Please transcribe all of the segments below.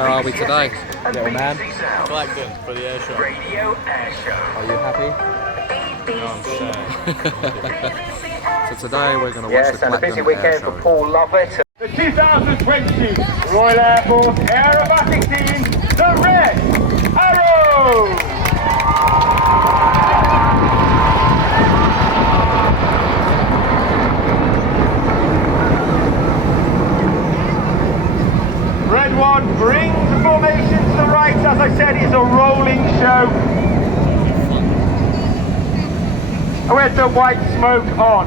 Where are we today, little man? Clacton for the air show. Are you happy? No, I'm sad. So today we're going to watch Yes, the and a Clacton busy Air weekend Show. for Paul Lovett. The 2020 Royal Air Force Aerobatic Team, the Red Arrow! Red 1 brings the formation to the right. As I said, it's a rolling show. With the white smoke on.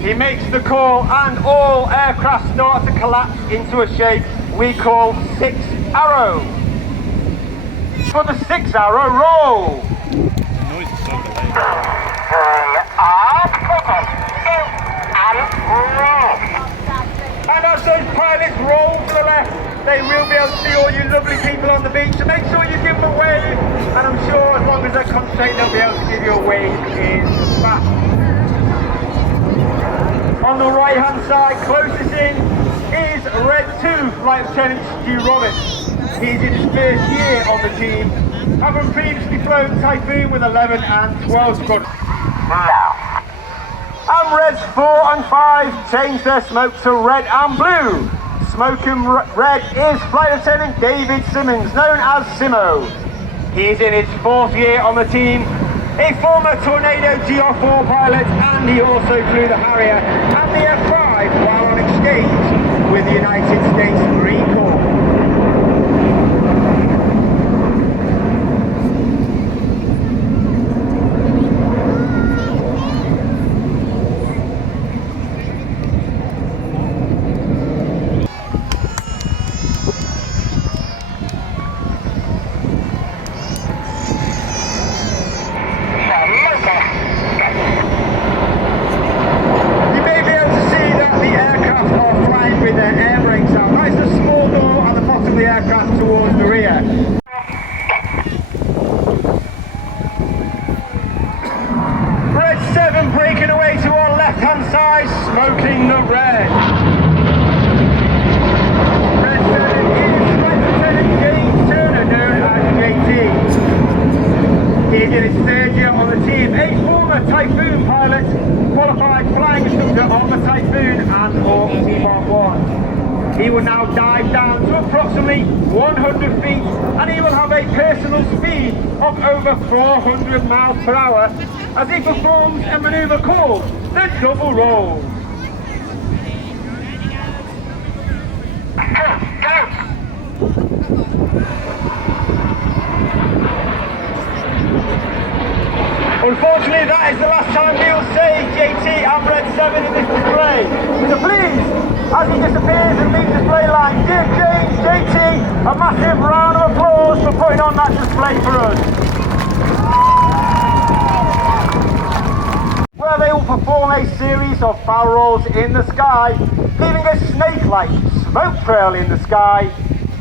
He makes the call and all aircraft start to collapse into a shape we call 6 arrow. For the 6 arrow roll. The noise is so delayed. And as those pilots roll to the left, they will be able to see all you lovely people on the beach. So make sure you give them a wave. And I'm sure as long as they concentrate, they'll be able to give you a wave in back. On the right hand side, closest in, is Red 2, Flight Lieutenant Stu Roberts. He's in his first year on the team, having previously flown Typhoon with 11 and 12 squadrons. And Reds 4 and 5 change their smoke to red and blue. Smoking red is Flight Lieutenant David Simmons, known as Simo. He's in his 4th year on the team, a former Tornado GR4 pilot, and he also flew the Harrier and the F5 while on exchange with the United States Marine Corps. Smoking the red. Red 7 is Flight Lieutenant James Turner, known as JT. He is in his 3rd year on the team, a former Typhoon pilot, qualified flying instructor on the Typhoon and Hawk Part 1. He will now dive down to approximately 100 feet and he will have a personal speed of over 400 miles per hour as he performs a manoeuvre called the double roll. Unfortunately, that is the last time we will see JT and Red 7 in this display. So please, as he disappears and leaves the display line, give James, JT a massive round of applause for putting on that display for us. Where they will perform a series of barrel rolls in the sky, leaving a snake-like smoke trail in the sky.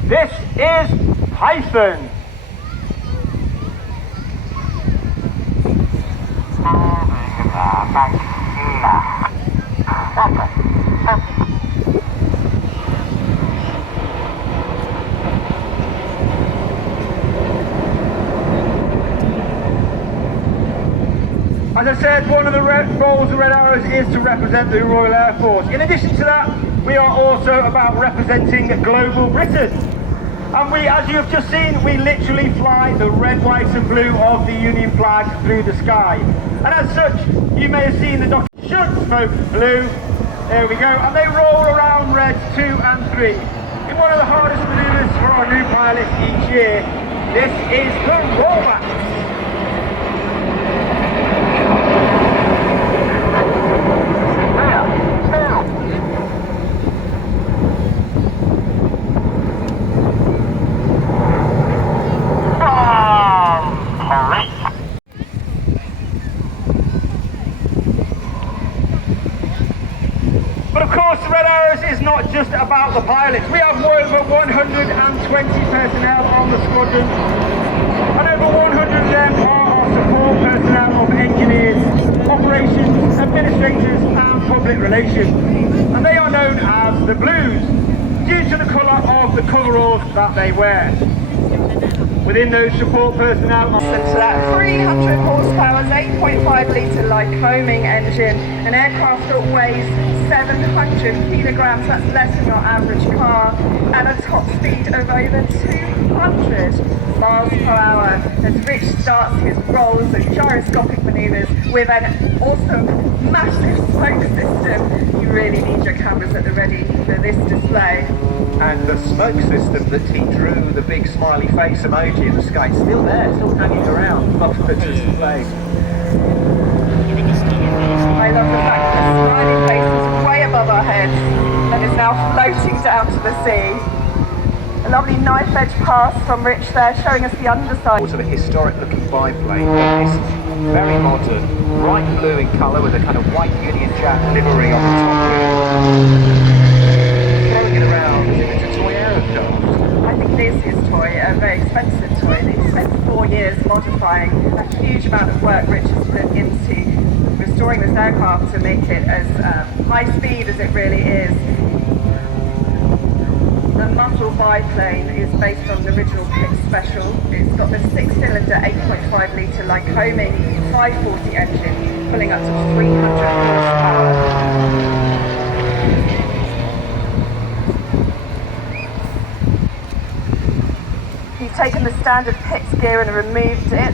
This is Python. As I said, one of the roles of Red Arrows is to represent the Royal Air Force. In addition to that, we are also about representing global Britain. And we, as you have just seen, we literally fly the red, white and blue of the Union flag through the sky. And as such, you may have seen the document should smoke blue. There we go. And they roll around reds 2 and 3. In one of the hardest maneuvers for our new pilots each year, this is the rollback. But of course, the Red Arrows is not just about the pilots. We have over 120 personnel on the squadron, and over 100 of them are our support personnel of engineers, operations, administrators and public relations. And they are known as the Blues. due to the colour of the coveralls that they wear. Within those support personnel, Listen to that 300 horsepower, 8.5 litre Lycoming engine, an aircraft that weighs 700 kilograms, that's less than your average car, and a top speed of over 200 miles per hour as Rich starts his rolls and gyroscopic manoeuvres with an awesome, massive smoke system. You really need your cameras at the ready for this display. and the smoke system that he drew, the big smiley face emoji in the sky, is still there, still hanging around above the display. I love the fact that the smiling face is way above our heads and is now floating down to the sea. A lovely knife edge pass from Rich there, showing us the underside. Sort of a historic looking biplane, but this very modern, bright blue in colour with a kind of white Union Jack livery on the top wheel. Throwing it around as if it's a toy aeroplane. I think this is toy, a very expensive toy. They spent 4 years modifying a huge amount of work Rich has put into restoring this aircraft to make it as high speed as it really is. The muscle biplane is based on the original Pick Special. It's got the 6-cylinder 8.5 litre Lycoming 540 engine, pulling up to 300 horsepower. He's taken the standard Pick's gear and removed it.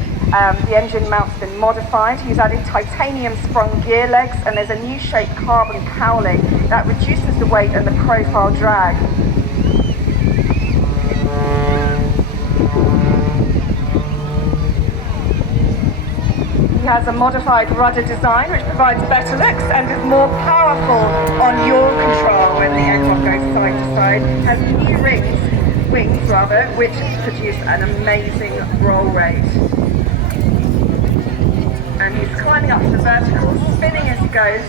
The engine mount's been modified. He's added titanium sprung gear legs, and there's a new shaped carbon cowling that reduces the weight and the profile drag. He has a modified rudder design which provides better looks and is more powerful on yaw control when the aircraft goes side to side. Has new wings which produce an amazing roll rate. And he's climbing up to the vertical, spinning as he goes,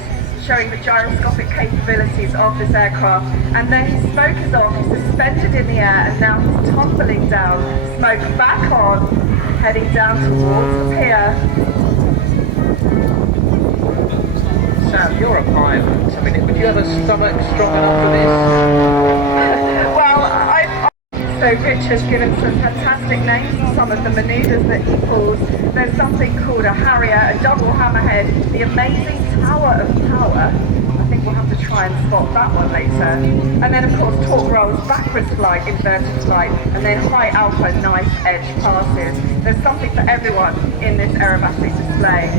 showing the gyroscopic capabilities of this aircraft. And then his smoke is off, he's suspended in the air, and now he's tumbling down, smoke back on, heading down towards the pier. Sam, you're a pilot. I mean, would you have a stomach strong enough for this? Well, so Rich has given some fantastic names to some of the manoeuvres that he pulls. There's something called a Harrier, a double hammerhead, the amazing Tower of Power. I think we'll have to try and spot that one later. And then of course torque rolls, backwards flight, inverted flight, and then high alpha knife edge passes. There's something for everyone in this aerobatic display.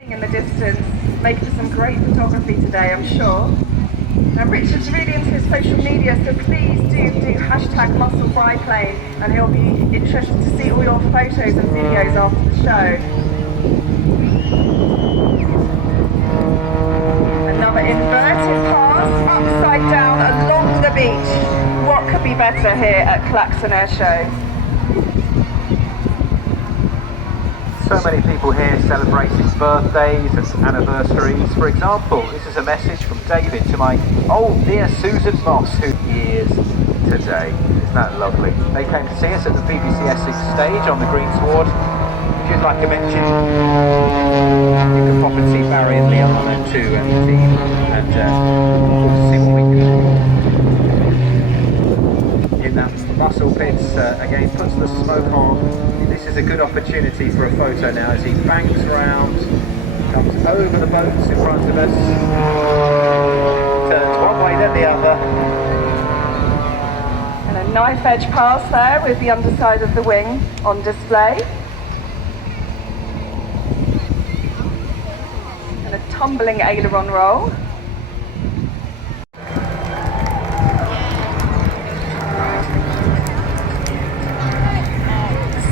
In the distance, making some great photography today, I'm sure. And Richard's really into his social media, so please do hashtag muscle biplane, and he'll be interested to see all your photos and videos after the show. Another inverted pass, upside down along the beach. What could be better here at Clacton Air Show? So many people here celebrating birthdays and anniversaries. For example, this is a message from David to my old dear Susan Moss, who is today. Isn't that lovely? They came to see us at the BBC Essex stage on the Greensward. If you'd like a mention, you can pop and see Barry and Liana too and the team, and we'll see what we can do. In that muscle pits, again, puts the smoke on. This is a good opportunity for a photo now as he bangs round, comes over the boats in front of us, turns one way then the other. And a knife edge pass there with the underside of the wing on display. And a tumbling aileron roll.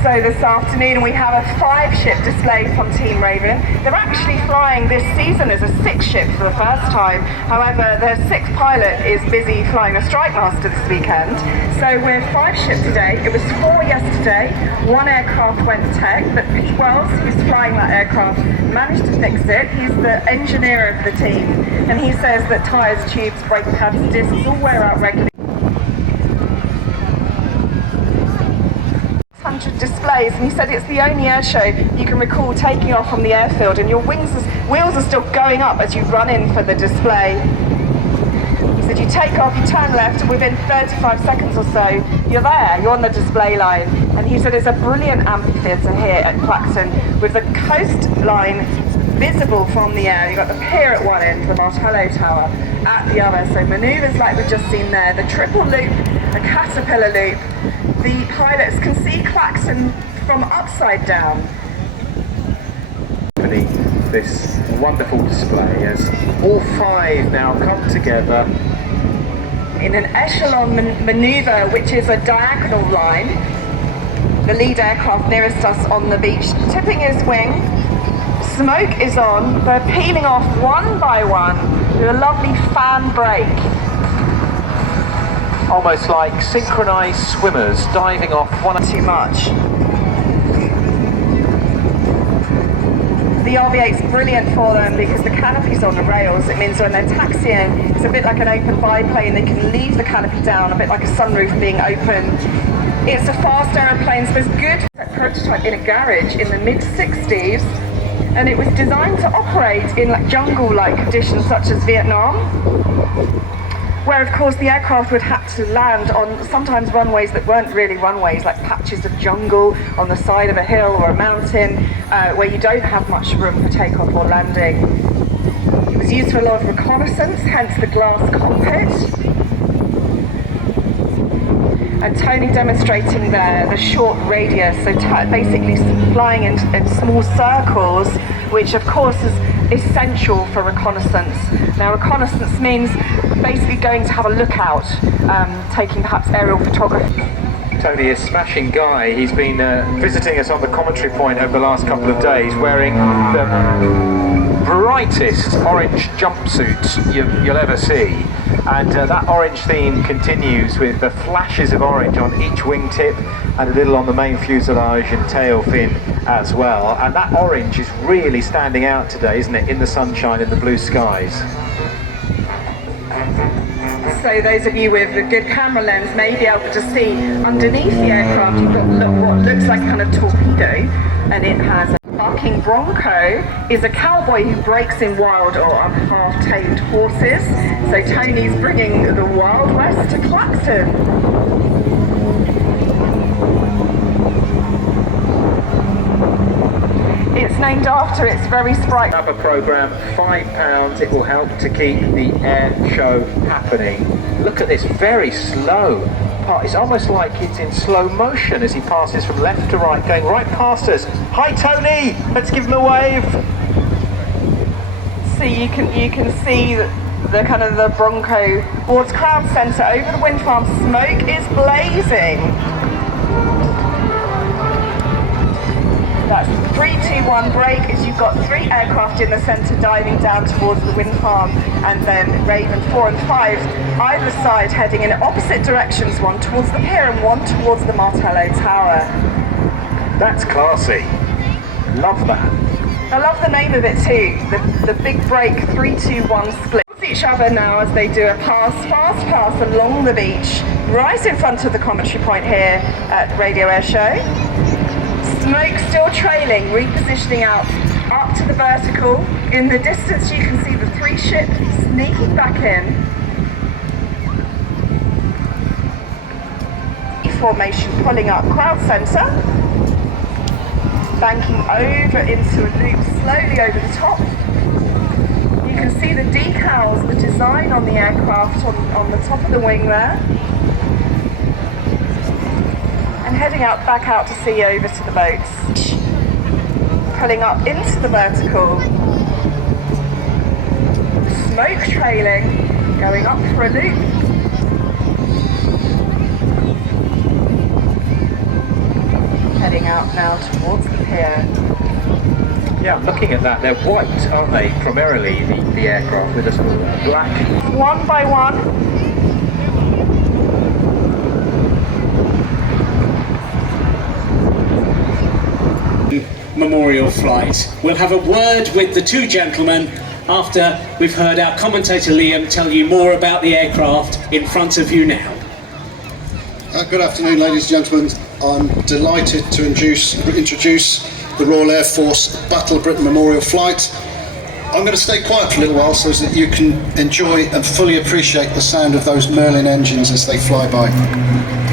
So this afternoon we have a 5-ship display from Team Raven. They're actually flying this season as a 6-ship for the first time. However, their 6th pilot is busy flying a Strike Master this weekend. So we're 5-ship today. It was 4 yesterday. 1 aircraft went tech, but Pete Wells, who's flying that aircraft, managed to fix it. He's the engineer of the team, and he says that tyres, tubes, brake pads, discs all wear out regularly. 100 displays, and he said it's the only air show you can recall taking off from the airfield and your wheels are still going up as you run in for the display. He said you take off, you turn left, and within 35 seconds or so, you're there, you're on the display line. And he said it's a brilliant amphitheatre here at Clacton, with the coastline visible from the air. You've got the pier at one end, the Martello Tower at the other. So manoeuvres like we've just seen there, the triple loop, a caterpillar loop. The pilots can see Clacton from upside down. This wonderful display as all five now come together in an echelon manoeuvre, which is a diagonal line. The lead aircraft nearest us on the beach tipping his wing. Smoke is on. They're peeling off one by one with a lovely fan brake. almost like synchronized swimmers diving off one. Too much. The RV8's brilliant for them because the canopy's on the rails. It means when they're taxiing, it's a bit like an open biplane. They can leave the canopy down, a bit like a sunroof being open. It's a fast aeroplane, so there's good prototype in a garage in the mid-60s, and it was designed to operate in like jungle-like conditions such as Vietnam, where of course the aircraft would have to land on sometimes runways that weren't really runways, like patches of jungle on the side of a hill or a mountain, where you don't have much room for takeoff or landing. It was used for a lot of reconnaissance, hence the glass cockpit. And Tony demonstrating there the short radius, so basically flying in small circles, which of course is essential for reconnaissance. Now reconnaissance means basically going to have a lookout, taking perhaps aerial photography. Tony is a smashing guy. He's been visiting us on the commentary point over the last couple of days, wearing the brightest orange jumpsuits you'll ever see. And that orange theme continues with the flashes of orange on each wingtip and a little on the main fuselage and tail fin as well. And that orange is really standing out today, isn't it, in the sunshine and the blue skies. So those of you with a good camera lens may be able to see underneath the aircraft you've got what looks like kind of torpedo, and it has a barking bronco, is a cowboy who breaks in wild or half-tamed horses. So Tony's bringing the Wild West to Clacton. It's named after its very sprightly. Another programme, £5. It will help to keep the air show happening. Look at this very slow part. It's almost like it's in slow motion as he passes from left to right, going right past us. Hi Tony, let's give him a wave. So you can see the kind of the Bronco towards Crowd Centre over the wind farm. Smoke is blazing. That's 3, 2, 1 break, as you've got 3 aircraft in the centre diving down towards the wind farm, and then Raven 4 and 5 either side heading in opposite directions, one towards the pier and one towards the Martello Tower. That's classy. Love that. I love the name of it too, the big break 3, 2, 1 split. Each other now as they do a fast pass along the beach, right in front of the commentary point here at Radio Air Show. Smoke still trailing, repositioning out up to the vertical. In the distance you can see the 3 ships sneaking back in. Formation pulling up Crowd Centre, banking over into a loop slowly over the top. You can see the decals, the design on the aircraft on the top of the wing there. And heading out back out to sea over to the boats. Pulling up into the vertical. Smoke trailing, going up for a loop. Heading out now towards the pier. Yeah, looking at that, they're white, aren't they? Primarily the aircraft with a sort of black. One by one. Memorial flight. We'll have a word with the 2 gentlemen after we've heard our commentator Liam tell you more about the aircraft in front of you now. Good afternoon, ladies and gentlemen. I'm delighted to introduce the Royal Air Force Battle of Britain Memorial Flight. I'm going to stay quiet for a little while so that you can enjoy and fully appreciate the sound of those Merlin engines as they fly by.